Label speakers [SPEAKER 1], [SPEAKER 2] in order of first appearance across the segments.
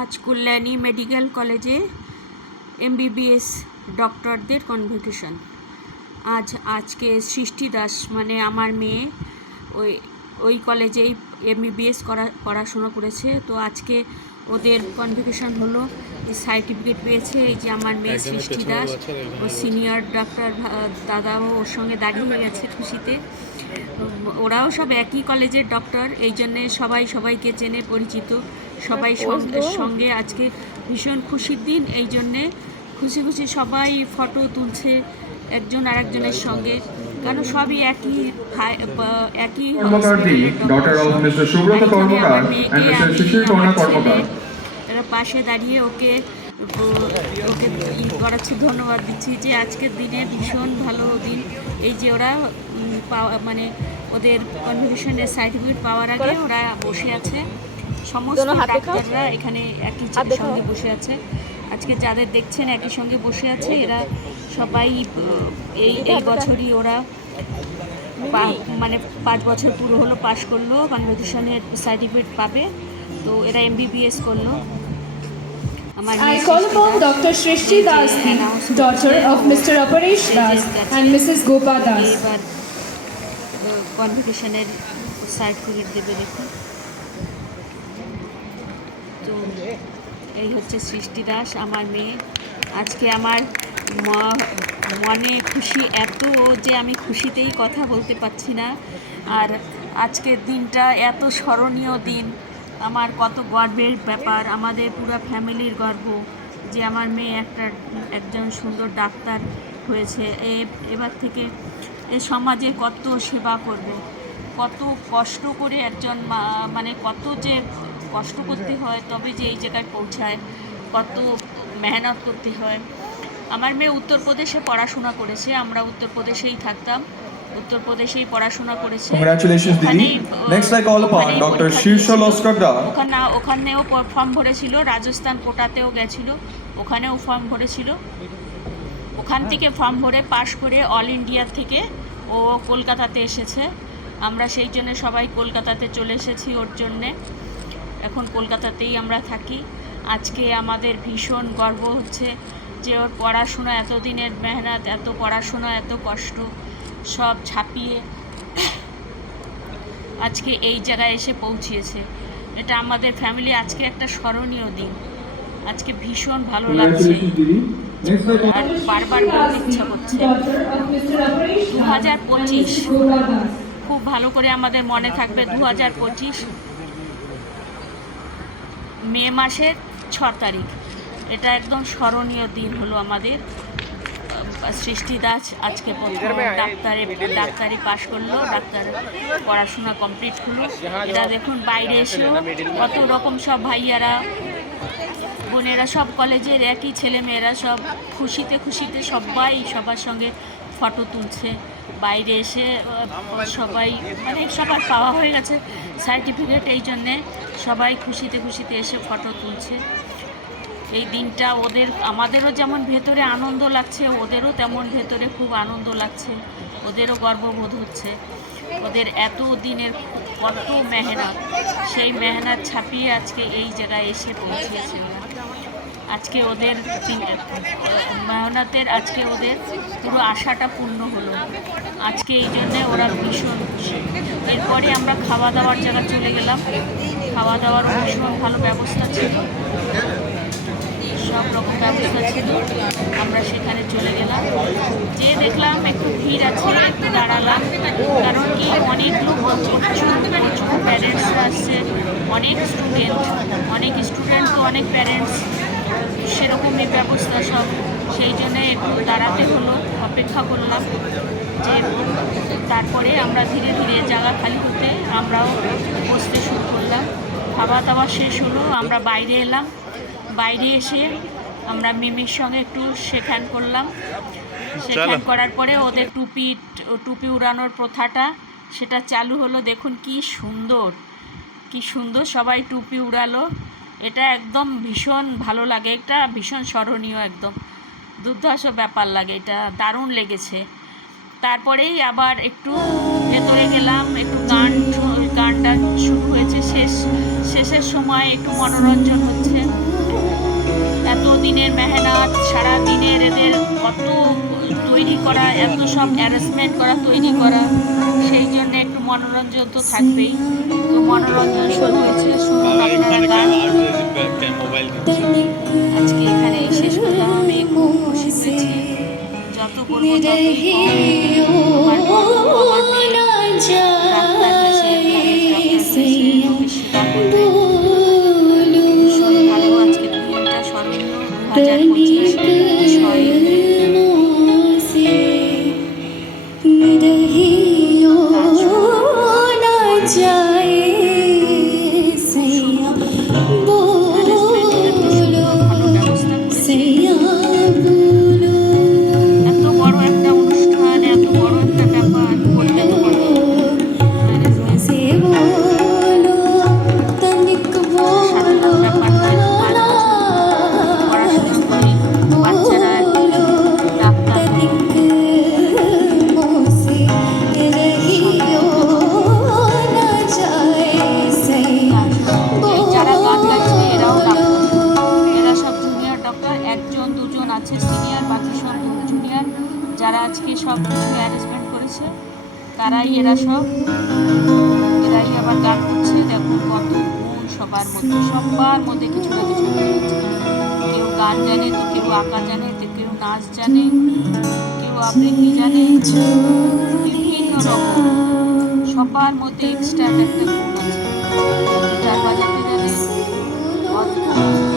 [SPEAKER 1] আজ কল্যাণী মেডিকেল কলেজে এমবিবিএস ডক্টরদের কনভোকেশন আজ আজকে সৃষ্টি দাস মানে আমার মেয়ে ওই ওই কলেজেই এমবিবিএস করা পড়াশুনো করেছে। তো আজকে ওদের কনভোকেশন হলো সার্টিফিকেট পেয়েছে এই যে আমার মেয়ে সৃষ্টি দাস ও সিনিয়র ডাক্তার দাদাও ওর সঙ্গে দাঁড়িয়ে হয়ে গেছে খুশিতে। ওরাও সব একই কলেজের ডক্টর এই জন্যে সবাই সবাইকে চেনে পরিচিত। সবাই সঙ্গে সঙ্গে আজকে ভীষণ খুশির দিন এই জন্যে খুশি খুশি সবাই ফটো তুলছে একজন আরেকজনের সঙ্গে। কারণ সবই একই একই। এরা পাশে দাঁড়িয়ে ওকে ও- ওকে ই করাচ্ছি ধন্যবাদ দিচ্ছি যে আজকের দিনে ভীষণ ভালো দিন। এই যে ওরা পাওয়া মানে ওদের কনভিকেশনের সার্টিফিকেট পাওয়ার আগে ওরা বসে আছে। সমস্ত ডাক্তাররা এখানে একই সঙ্গে বসে আছে আজকে যাদের দেখছেন একই সঙ্গে বসে আছে এরা সবাই এই এই বছরই ওরা মানে পাঁচ বছর পুরো হলো পাশ করল কনভোকেশনের সার্টিফিকেট পাবে তো এরা এমবিবিএস করল আমার
[SPEAKER 2] I call upon। Dr. Shrishti Das, daughter of Mr. Aparesh Das and Mrs. Gopa Das.
[SPEAKER 1] এবার সার্টিফিকেট দেবে দেখুন তো এই হচ্ছে সৃষ্টি দাস আমার মেয়ে। আজকে আমার মনে খুশি এত যে আমি খুশিতেই কথা বলতে পারছি না। আর আজকের দিনটা এত স্মরণীয় দিন। আমার কত গর্বের ব্যাপার, আমাদের পুরো ফ্যামিলির গর্ব যে আমার মেয়ে একটা, একজন সুন্দর ডাক্তার হয়েছে। এ- এবার থেকে এ সমাজে কত সেবা করবে, কত কষ্ট করে একজন মানে কত যে কষ্ট করতে হয় তবে যে এই জায়গায় পৌঁছায় কত মেহনত করতে হয়। আমার মেয়ে উত্তরপ্রদেশে পড়াশোনা করেছে আমরা উত্তরপ্রদেশেই থাকতাম উত্তরপ্রদেশেই পড়াশোনা করেছে।
[SPEAKER 3] Call upon
[SPEAKER 1] ওখানেই
[SPEAKER 3] Dr.
[SPEAKER 1] পরীক্ষা
[SPEAKER 3] Shirsha
[SPEAKER 1] ওখানে ওখানেও ফর্ম ভরেছিল রাজস্থান কোটাতেও গেছিল ওখানেও ফর্ম ভরেছিল। ওখান থেকে ফর্ম ভরে পাশ করে অল ইন্ডিয়া থেকে ও কলকাতাতে এসেছে। আমরা সেই জন্য সবাই কলকাতাতে চলে এসেছি ওর জন্যে। এখন কলকাতাতেই আমরা থাকি। আজকে আমাদের ভীষণ গর্ব হচ্ছে যে ওর পড়াশোনা, এতদিনের মেহনত, এত পড়াশোনা, এত কষ্ট, সব ছাপিয়ে আজকে এই জায়গায় এসে পৌঁছিয়েছে এটা আমাদের ফ্যামিলি আজকে একটা স্মরণীয় দিন। আজকে ভীষণ ভালো লাগছে। আর বারবার বলতে ইচ্ছা করছে। দু হাজার পঁচিশ. খুব ভালো করে আমাদের মনে থাকবে দু হাজার পঁচিশ। মে মাসের ছ তারিখ। এটা একদম স্মরণীয় দিন হলো আমাদের। সৃষ্টি দাস আজকে প্রথম ডাক্তারে ডাক্তারি পাশ করল, ডাক্তার পড়াশোনা কমপ্লিট হলো এটা দেখুন, বাইরে এসেও কত রকম সব ভাইয়ারা, বোনেরা সব কলেজের একই ছেলে মেয়েরা সব খুশিতে খুশিতে সবাই সবার সঙ্গে ফটো তুলছে। বাইরে এসে, সবাই মানে সবার পাওয়া হয়ে গেছে সার্টিফিকেট এই জন্যে। সবাই খুশিতে খুশিতে এসে ফটো তুলছে। এই দিনটা ওদের, আমাদেরও যেমন ভেতরে আনন্দ লাগছে, ওদেরও তেমন ভেতরে খুব আনন্দ লাগছে। ওদেরও গর্ববোধ হচ্ছে। ওদের এত দিনের কত মেহনত। সেই মেহনত ছাপিয়ে আজকে এই জায়গায় এসে পৌঁছেছে। আজকে ওদের মেহনতের আজকে ওদের পুরো আশাটা পূর্ণ হলো। আজকে এই জন্যে ওরা ভীষণ খুশি। এরপরে আমরা খাওয়া দাওয়ার জায়গা চলে গেলাম। খাওয়া দাওয়ার ভীষণ ভালো ব্যবস্থা ছিল। সব রকম ব্যবস্থা ছিল। আমরা সেখানে চলে গেলাম। যে দেখলাম একটু ভিড় আছে, একটু দাঁড়ালাম। কারণ কি, অনেক লোক, প্রচুর প্রচুর প্যারেন্টসরা আসছে। অনেক স্টুডেন্ট অনেক স্টুডেন্ট অনেক প্যারেন্টস সেরকমই ব্যবস্থা সব। সেই জন্য একটু দাঁড়াতে হলো অপেক্ষা করলাম যে তারপরে আমরা ধীরে ধীরে জায়গা খালি হতে আমরাও বসতে শুরু করলাম। খাওয়া দাওয়া শেষ হলো আমরা বাইরে এলাম। বাইরে এসে আমরা মিমির সঙ্গে একটু শেখান করলাম। শেখান করার পরে ওদের টুপি টুপি উড়ানোর প্রথাটা সেটা চালু হলো। দেখুন কি সুন্দর কি সুন্দর সবাই টুপি উড়ালো। এটা একদম ভীষণ ভালো লাগে, এটা ভীষণ স্মরণীয় একদম। দুর্ধর্ষ ব্যাপার লাগে, এটা দারুণ লেগেছে। তারপরেই আবার একটু ভেতরে গেলাম, একটু গান গানটা শুরু হয়েছে শেষ, শেষের সময় একটু মনোরঞ্জন হচ্ছে। দিনের মেহনত, সারা দিনের এদের কত তৈরি করা, এত সব অ্যারেঞ্জমেন্ট করা, তৈরি করা। মনোরঞ্জন তো থাকবেই। তো মনোরঞ্জন শুরু হয়েছিল শুনুন আপনারা গান। আজকে এখানে শেষ করলাম আমি খুব খুশি হয়েছি যত করব ততই আজকে সব কিছু অ্যারেঞ্জমেন্ট করেছে। তারাই এরা সব। এরাই আবার গান করছে। দেখুন কত গুণ সবার মধ্যে সবার মধ্যে কিছু না কিছু কেউ গান জানে তো কেউ আঁকা জানে, তো কেউ নাচ জানে, কেউ আবৃত্তি জানে? বিভিন্ন রকম। সবার মধ্যে এক্সট্রা একটা গুণ আছে। গিটার বাজাতে জানে অদ্ভুত।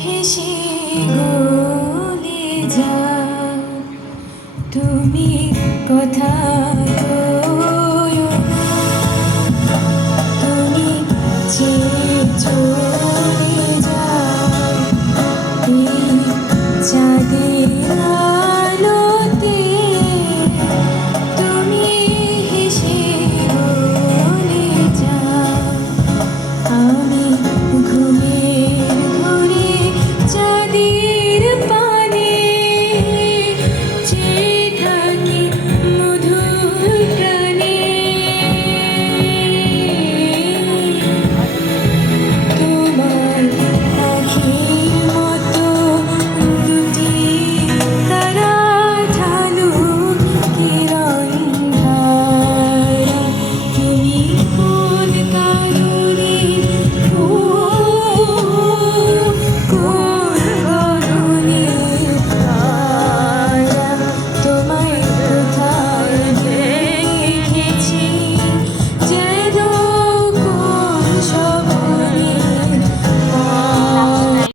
[SPEAKER 4] হেসে গলে যা তুমি কথা